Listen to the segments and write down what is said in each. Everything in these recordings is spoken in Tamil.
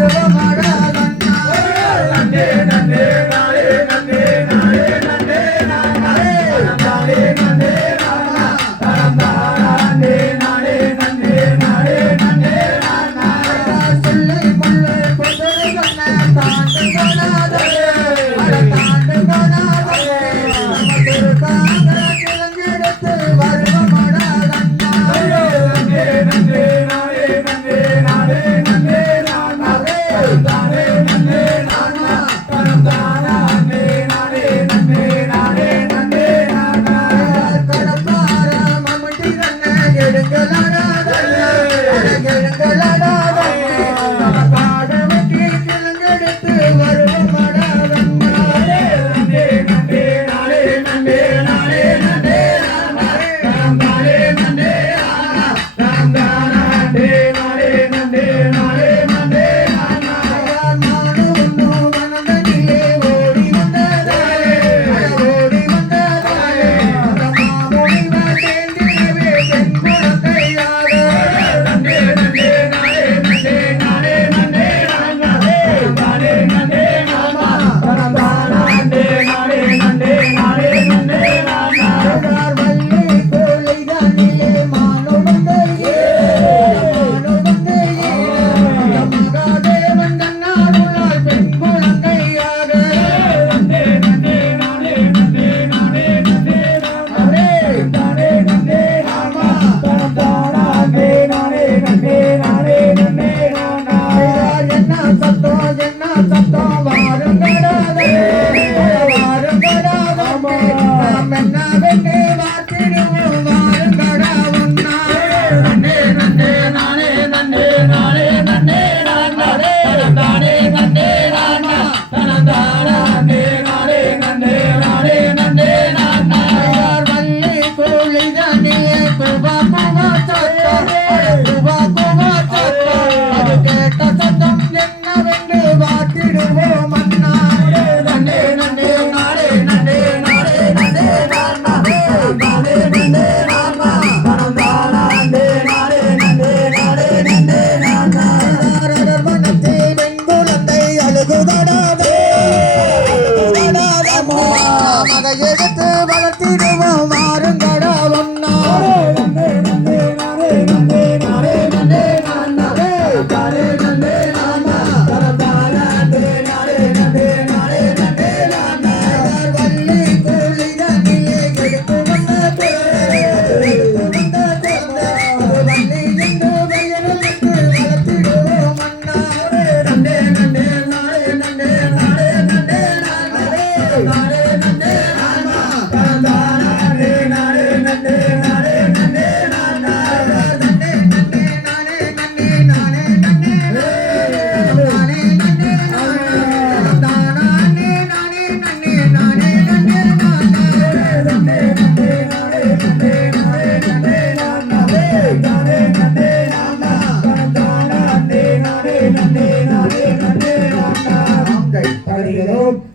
I don't Mara.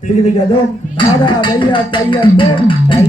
திருவிகதும் தாதா வையா தையத்தும் தை